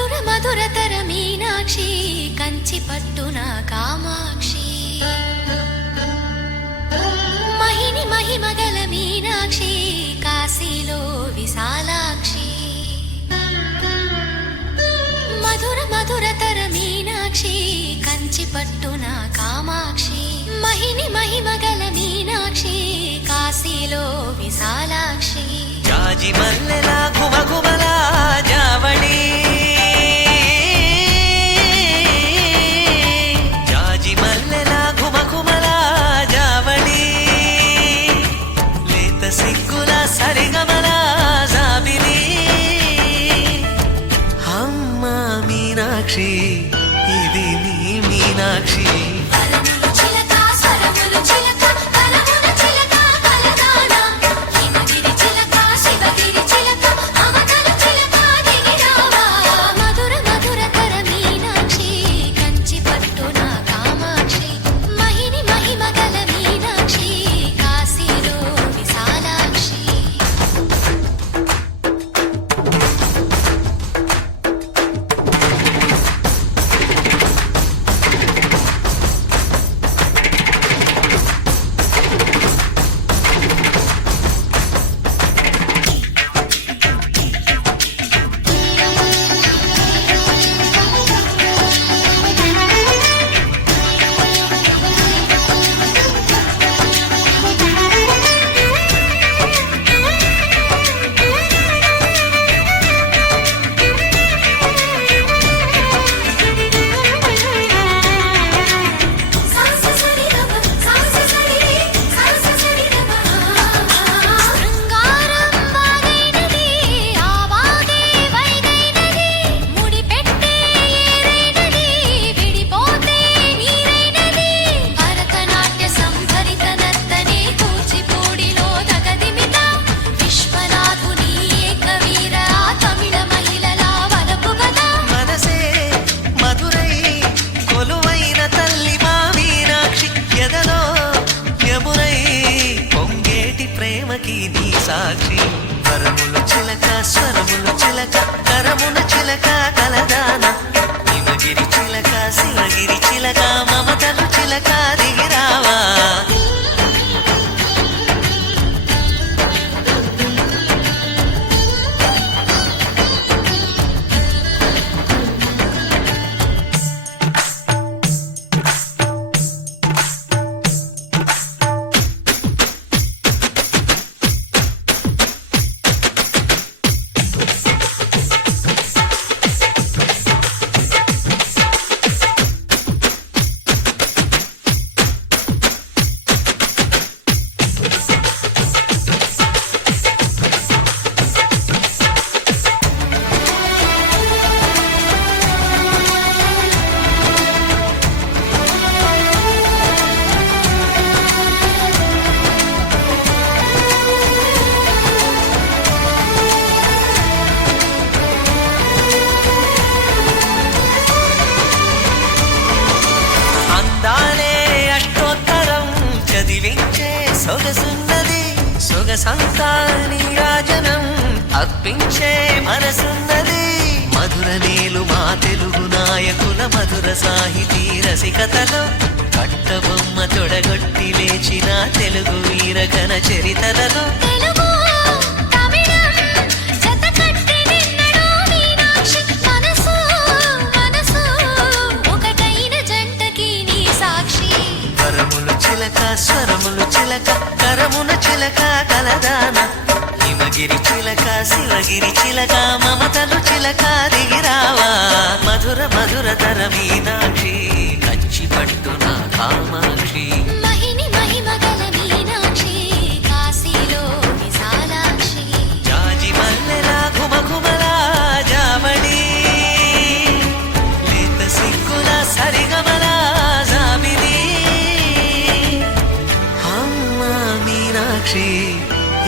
మధుర మధురతర మీనాక్షి కంచి పట్టున కామాక్షి మహిని మహిమగల మీనాక్షి కాశీలో విశాలాక్షి మధుర మధురతర మీనాక్షి కంచి పట్టున కామాక్షి మహిని మహిమగల మీనాక్షి కాశీలో విశాలాక్షి జాజి మల్లెలా ఘుమఘుమలా జావళి జాజి మల్లెలా ఘుమఘుమలా జావళి లేత సిగ్గుల సరిగమలా జాబిలి అమ్మ మీనాక్షి ఇది నీ మీనాక్షి సాక్షి వరములు చిలక స్వరములు చిలక కరమున చిలక కలదాన హిమగిరి చిలక శివగిరి చిలక మమతలు చిలక దిగిరావా సొగసున్నది సొగసంతా నీరాజనం అర్పించే మనసున్నది మధుర నేలు మా తెలుగు నాయకుల మధుర సాహితీ రసికతలో కట్టబొమ్మ తొడగొట్టి లేచిన తెలుగు వీరగణ చరితలలో స్వరములు చిలక కరమున చిలక కలదాన హిమగిరి చిలక శివగిరి చిలక మమతలు చిలక దిగిరావా మధుర మధురతర మీనాక్షి కంచి పట్టున కామాక్షి మహిని మహిమగల మీనాక్షి కాశీలో విశాలాక్షి జాజి మల్లెలా ఘుమఘుమలా జావళి లేత సిగ్గుల సరిగమలా జాబిలి మీనాక్షి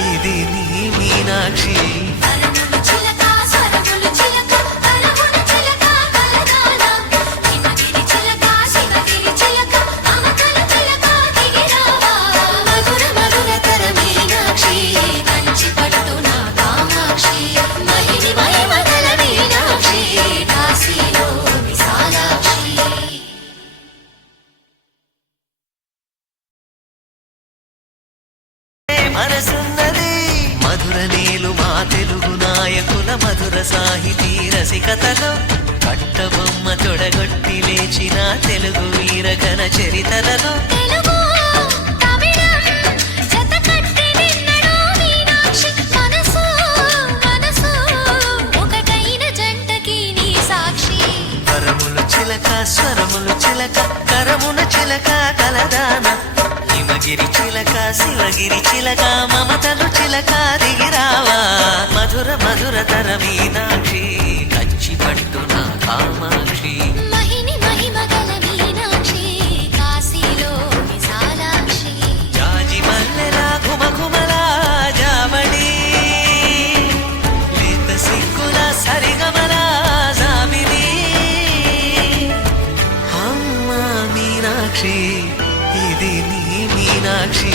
ఇది నీ మీనాక్షి కంచి పట్టున కామాక్షి మహిని మహిమగల మీనాక్షి మనసున్నది మధుర నీలు మా తెలుగు నాయకుల మధుర సాహితీ రసికతలో కట్టబొమ్మ తొడగొట్టి లేచిన తెలుగు వీరఘన చరితలలో తెలుగు తమిళం జతకట్టి నిన్నడు మీనాక్షి మనసు మనసు ఒకటైన జంటకి నీ సాక్షి పరములు చిలక స్వరములు చిలక కరమున చిలక కలదాన హిమగిరి చిలక శివగిరి చిలక మమతలు చిలక దిగిరావా మధుర మధుర తర మీనాక్షి కంచి పట్టున కామాక్షి మహిని మహిమగల మీనాక్షి కాశీలో విశాలాక్షి జాజి మల్లెలా ఘుమఘుమలా జావళి లేత సిగ్గుల సరిగమలా జాబిలి అమ్మ మీనాక్షి ఇది నీ మీనాక్షి